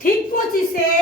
ঠিক পঁচিশে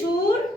সুর